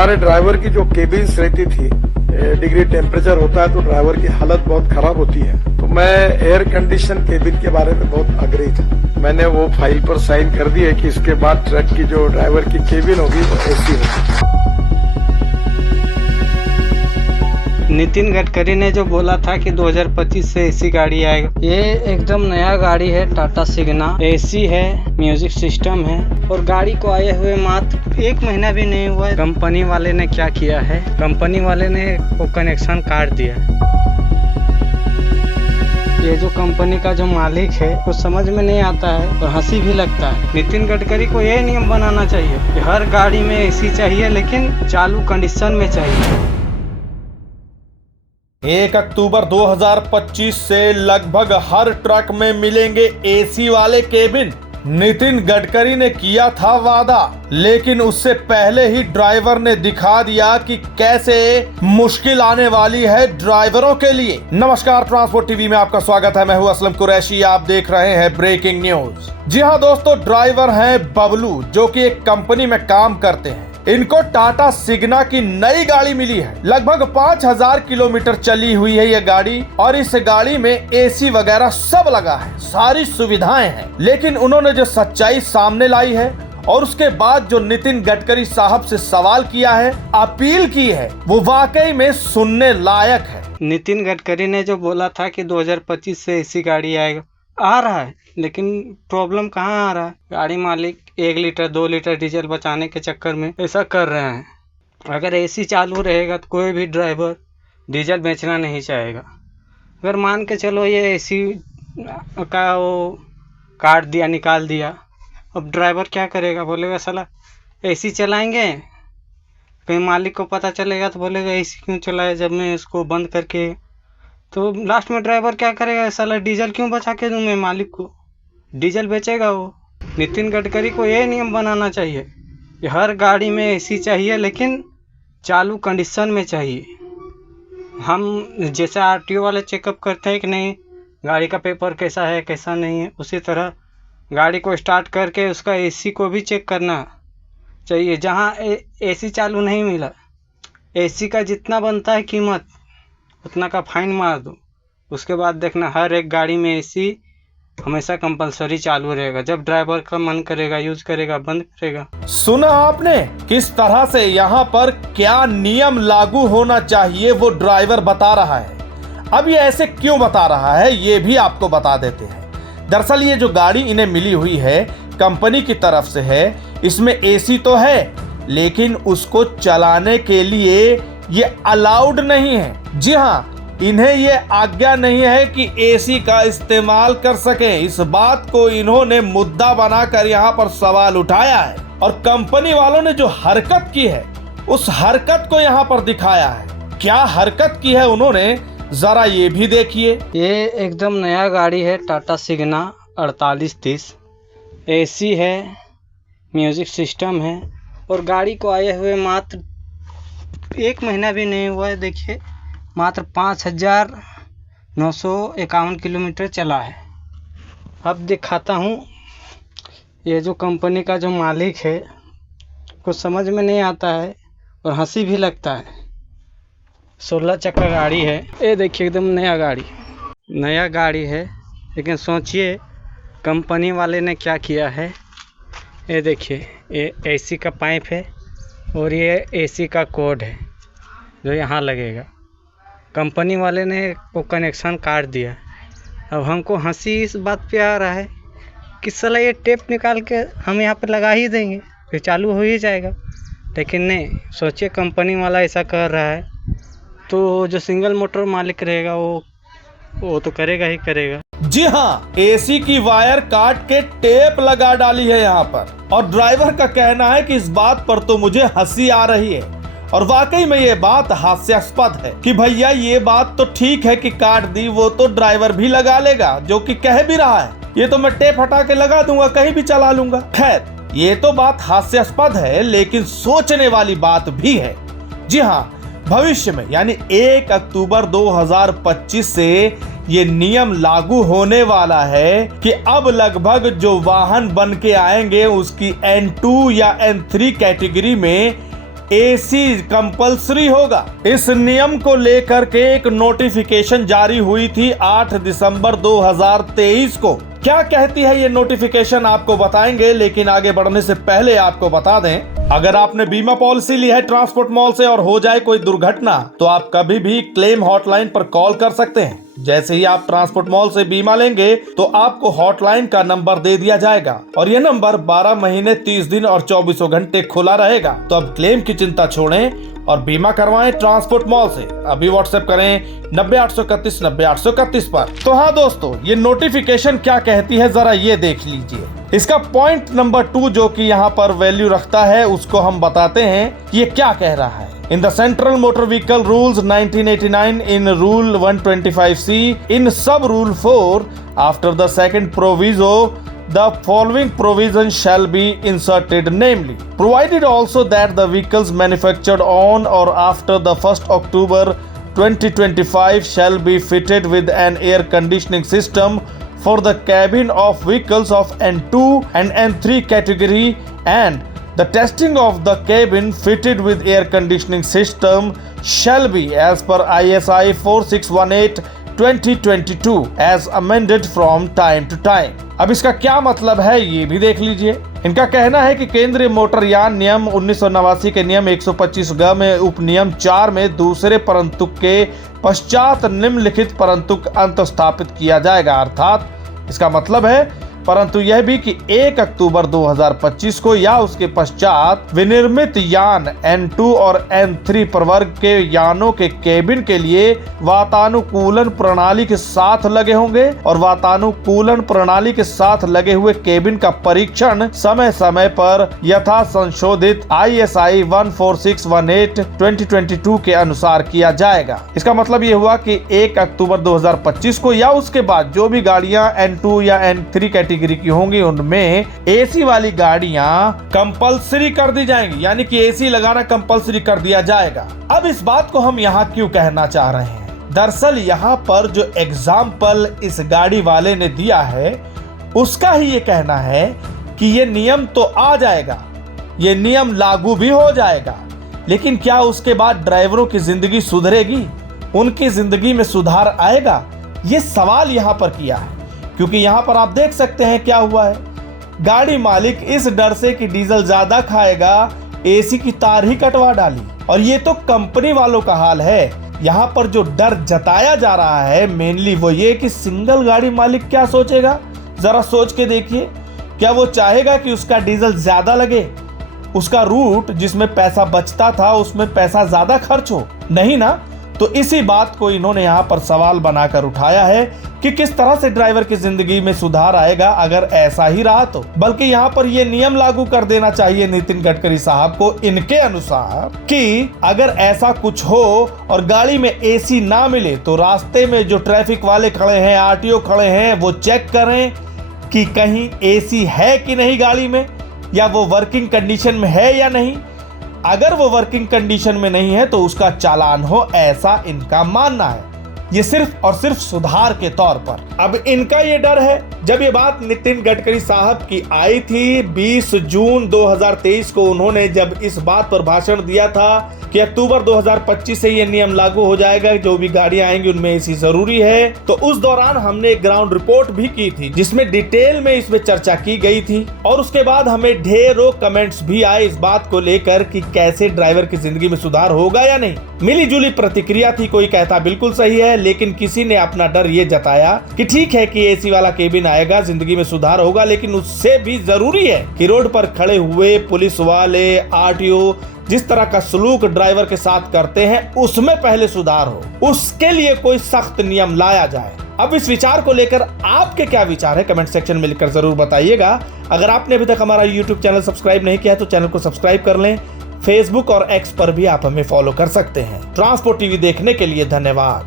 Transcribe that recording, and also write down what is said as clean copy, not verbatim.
हमारे ड्राइवर की जो केबिन्स रहती थी, डिग्री टेम्परेचर होता है तो ड्राइवर की हालत बहुत खराब होती है। तो मैं एयर कंडीशन केबिन के बारे में बहुत आग्रही था। मैंने वो फाइल पर साइन कर दी है कि इसके बाद ट्रक की जो ड्राइवर की केबिन होगी वो एसी होगी। नितिन गडकरी ने जो बोला था कि 2025 से एसी गाड़ी आएगा, ये एकदम नया गाड़ी है। टाटा सिग्ना एसी है, म्यूजिक सिस्टम है और गाड़ी को आए हुए मात्र 1 महीना भी नहीं हुआ है। कंपनी वाले ने क्या किया है, कंपनी वाले ने वो कनेक्शन काट दिया। ये जो कंपनी का जो मालिक है वो समझ में नहीं आता है और हंसी भी लगता है। नितिन गडकरी को ये नियम बनाना चाहिए कि हर गाड़ी में एसी चाहिए, लेकिन चालू कंडीशन में चाहिए। 1 अक्टूबर 2025 से लगभग हर ट्रक में मिलेंगे एसी वाले केबिन। नितिन गडकरी ने किया था वादा, लेकिन उससे पहले ही ड्राइवर ने दिखा दिया कि कैसे मुश्किल आने वाली है ड्राइवरों के लिए। नमस्कार, ट्रांसपोर्ट टीवी में आपका स्वागत है। मैं हूं असलम कुरैशी, आप देख रहे हैं ब्रेकिंग न्यूज। जी हां दोस्तों, ड्राइवर हैं बबलू, जो कि एक कंपनी में काम करते हैं। इनको टाटा सिग्ना की नई गाड़ी मिली है। लगभग 5000 किलोमीटर चली हुई है ये गाड़ी और इस गाड़ी में एसी वगैरह सब लगा है, सारी सुविधाएं हैं। लेकिन उन्होंने जो सच्चाई सामने लाई है और उसके बाद जो नितिन गडकरी साहब से सवाल किया है, अपील की है, वो वाकई में सुनने लायक है। नितिन गडकरी ने जो बोला था कि 2025 से एसी गाड़ी आएगा, आ रहा है, लेकिन प्रॉब्लम कहाँ आ रहा है? गाड़ी मालिक 1 लीटर 2 लीटर डीजल बचाने के चक्कर में ऐसा कर रहे हैं। अगर एसी चालू रहेगा तो कोई भी ड्राइवर डीजल बेचना नहीं चाहेगा। अगर मान के चलो ये एसी का वो काट दिया, निकाल दिया, अब ड्राइवर क्या करेगा? बोलेगा साला एसी चलाएंगे, कहीं मालिक को पता चलेगा तो बोलेगा एसी क्यों चलाया जब मैं इसको बंद करके। तो लास्ट में ड्राइवर क्या करेगा? साला डीजल क्यों बचा के दूं मैं मालिक को? डीजल बेचेगा वो। नितिन गडकरी को ये नियम बनाना चाहिए कि हर गाड़ी में एसी चाहिए, लेकिन चालू कंडीशन में चाहिए। हम जैसे आरटीओ वाले चेकअप करते हैं कि नहीं गाड़ी का पेपर कैसा है कैसा नहीं है, उसी तरह गाड़ी को स्टार्ट करके उसका एसी को भी चेक करना चाहिए। जहाँ एसी चालू नहीं मिला, एसी का जितना बनता है कीमत उतना का फाइन मार दो। उसके बाद देखना हर एक गाड़ी में एसी हमेशा कंपलसरी चालू रहेगा। जब ड्राइवर का मन करेगा यूज करेगा, बंद करेगा। सुना आपने किस तरह से यहाँ पर क्या नियम लागू होना चाहिए, वो ड्राइवर बता रहा है। अब ये ऐसे क्यों बता रहा है, ये भी आपको बता देते हैं। दरअसल ये जो गाड़ी इन्हें मिली हुई है कंपनी की तरफ से है, इसमें एसी तो है, लेकिन उसको चलाने के लिए ये अलाउड नहीं है। जी हाँ, इन्हें ये आज्ञा नहीं है कि एसी का इस्तेमाल कर सकें। इस बात को इन्होंने मुद्दा बनाकर यहाँ पर सवाल उठाया है और कंपनी वालों ने जो हरकत की है उस हरकत को यहाँ पर दिखाया है। क्या हरकत की है उन्होंने, जरा ये भी देखिए। ये एकदम नया गाड़ी है, टाटा सिग्ना 4830, एसी है, म्यूजिक सिस्टम है और गाड़ी को आए हुए मात्र 1 महीना भी नहीं हुआ है। देखिए मात्र 5951 किलोमीटर चला है। अब दिखाता हूँ। ये जो कंपनी का जो मालिक है कुछ समझ में नहीं आता है और हंसी भी लगता है। 16 चक्का गाड़ी है। ये देखिए एकदम नया गाड़ी है, लेकिन सोचिए कंपनी वाले ने क्या किया है। ये देखिए, ये एसी का पाइप है और ये एसी का कोड है जो यहाँ लगेगा। कंपनी वाले ने वो कनेक्शन काट दिया। अब हमको हंसी इस बात पे आ रहा है कि साला ये टेप निकाल के हम यहाँ पे लगा ही देंगे, फिर चालू हो ही जाएगा। लेकिन नहीं, सोचिए कंपनी वाला ऐसा कर रहा है तो जो सिंगल मोटर मालिक रहेगा वो तो करेगा ही करेगा। जी हाँ, एसी की वायर काट के टेप लगा डाली है यहाँ पर और ड्राइवर का कहना है कि इस बात पर तो मुझे हंसी आ रही है। और वाकई में ये बात हास्यास्पद है कि भैया ये बात तो ठीक है कि काट दी, वो तो ड्राइवर भी लगा लेगा, जो कि कह भी रहा है ये तो मैं टेप हटा के लगा दूंगा, कहीं भी चला लूंगा। खैर, ये तो बात हास्यास्पद है, लेकिन सोचने वाली बात भी है। जी हाँ, भविष्य में यानी 1 अक्टूबर 2025 से ये नियम लागू होने वाला है कि अब लगभग जो वाहन बन के आएंगे उसकी N2 या N3 कैटेगरी में एसी कंपल्सरी होगा। इस नियम को लेकर के एक नोटिफिकेशन जारी हुई थी 8 दिसंबर 2023 को। क्या कहती है ये नोटिफिकेशन आपको बताएंगे, लेकिन आगे बढ़ने से पहले आपको बता दें, अगर आपने बीमा पॉलिसी ली है ट्रांसपोर्ट मॉल से और हो जाए कोई दुर्घटना तो आप कभी भी क्लेम हॉटलाइन पर कॉल कर सकते हैं। जैसे ही आप ट्रांसपोर्ट मॉल से बीमा लेंगे तो आपको हॉटलाइन का नंबर दे दिया जाएगा और यह नंबर 12 महीने 30 दिन और 24 घंटे खुला रहेगा। तो अब क्लेम की चिंता छोड़ें और बीमा करवाएं ट्रांसपोर्ट मॉल से। अभी व्हाट्सएप करें 90-831 90-831 पर। तो हाँ दोस्तों, ये नोटिफिकेशन क्या कहती है जरा ये देख लीजिए। इसका पॉइंट नंबर 2 जो कि यहाँ पर वैल्यू रखता है उसको हम बताते हैं ये क्या कह रहा है। In the Central Motor Vehicle Rules 1989 in Rule 125C in Sub Rule 4 after the second proviso the following provisions shall be inserted, namely provided also that the vehicles manufactured on or after the 1st October 2025 shall be fitted with an air conditioning system for the cabin of vehicles of N2 and N3 category, and the testing of the cabin fitted with air conditioning system shall be as per ISI 4618/2022 as amended from time to time। अब इसका क्या मतलब है ये भी देख लीजिए। इनका कहना है कि केंद्रीय मोटरयान नियम 1989 के नियम 125 ग में उपनियम 4 में दूसरे परंतुक के पश्चात निम्नलिखित परंतुक अंत स्थापित किया जाएगा। अर्थात इसका मतलब है परंतु यह भी कि 1 अक्टूबर 2025 को या उसके पश्चात विनिर्मित यान N2 और N3 प्रवर्ग के यानों के केबिन के लिए वातानुकूलन प्रणाली के साथ लगे होंगे और वातानुकूलन प्रणाली के साथ लगे हुए केबिन का परीक्षण समय समय पर यथा संशोधित ISI 14618/2022 के अनुसार किया जाएगा। इसका मतलब ये हुआ कि 1 अक्टूबर 2025 को या उसके बाद जो भी गाड़ियां N2 या N3 कैटेगरी की होंगी उनमें एसी वाली गाड़ियां कंपल्सरी कर दी जाएंगी, यानी कि एसी लगाना कंपल्सरी कर दिया जाएगा। अब इस बात को हम यहाँ क्यों कहना चाह रहे हैं? दरअसल यहाँ पर जो एग्जाम्पल इस गाड़ी वाले ने दिया है उसका ही ये कहना है कि ये नियम तो आ जाएगा, ये नियम लागू भी हो जाएगा, लेकिन क्या उसके बाद ड्राइवरों की जिंदगी सुधरेगी, उनकी जिंदगी में सुधार आएगा? ये सवाल यहाँ पर किया है, क्योंकि यहाँ पर आप देख सकते हैं क्या हुआ है। गाड़ी मालिक इस डर से कि डीजल ज्यादा खाएगा एसी की तार ही कटवा डाली। और ये तो कंपनी वालों का हाल है। यहाँ पर जो डर जताया जा रहा है मेनली वो ये कि सिंगल गाड़ी मालिक क्या सोचेगा, जरा सोच के देखिए। क्या वो चाहेगा कि उसका डीजल ज्यादा लगे, उसका रूट जिसमें पैसा बचता था उसमें पैसा ज्यादा खर्च हो? नहीं ना। तो इसी बात को इन्होंने यहाँ पर सवाल बनाकर उठाया है कि किस तरह से ड्राइवर की जिंदगी में सुधार आएगा अगर ऐसा ही रहा तो। बल्कि यहाँ पर यह नियम लागू कर देना चाहिए नितिन गडकरी साहब को इनके अनुसार कि अगर ऐसा कुछ हो और गाड़ी में एसी ना मिले तो रास्ते में जो ट्रैफिक वाले खड़े हैं, आरटीओ खड़े हैं, वो चेक करें कि कहीं एसी है कि नहीं गाड़ी में, या वो वर्किंग कंडीशन में है या नहीं। अगर वो वर्किंग कंडीशन में नहीं है तो उसका चालान हो, ऐसा इनका मानना है। ये सिर्फ और सिर्फ सुधार के तौर पर। अब इनका ये डर है, जब ये बात नितिन गडकरी साहब की आई थी 20 जून 2023 को, उन्होंने जब इस बात पर भाषण दिया था कि अक्टूबर 2025 से ये नियम लागू हो जाएगा, जो भी गाड़ियां आएंगी उनमें एसी जरूरी है, तो उस दौरान हमने एक ग्राउंड रिपोर्ट भी की थी जिसमें डिटेल में इसमें चर्चा की गई थी। और उसके बाद हमें ढेरों कमेंट्स भी आए इस बात को लेकर कि कैसे ड्राइवर की जिंदगी में सुधार होगा या नहीं। मिली जुली प्रतिक्रिया थी, कोई कहता बिल्कुल सही है, लेकिन किसी ने अपना डर ये जताया कि ठीक है कि एसी वाला केबिन आएगा, जिंदगी में सुधार होगा, लेकिन उससे भी जरूरी है कि रोड पर खड़े हुए पुलिस वाले, आरटीओ जिस तरह का सलूक ड्राइवर के साथ करते हैं उसमें पहले सुधार हो, उसके लिए कोई सख्त नियम लाया जाए। अब इस विचार को लेकर आपके क्या विचार है कमेंट सेक्शन में लिखकर जरूर बताइएगा। अगर आपने अभी तक हमारा यूट्यूब चैनल सब्सक्राइब नहीं किया तो चैनल को सब्सक्राइब कर लें। फेसबुक और एक्स पर भी आप हमें फॉलो कर सकते हैं। ट्रांसपोर्ट टीवी देखने के लिए धन्यवाद।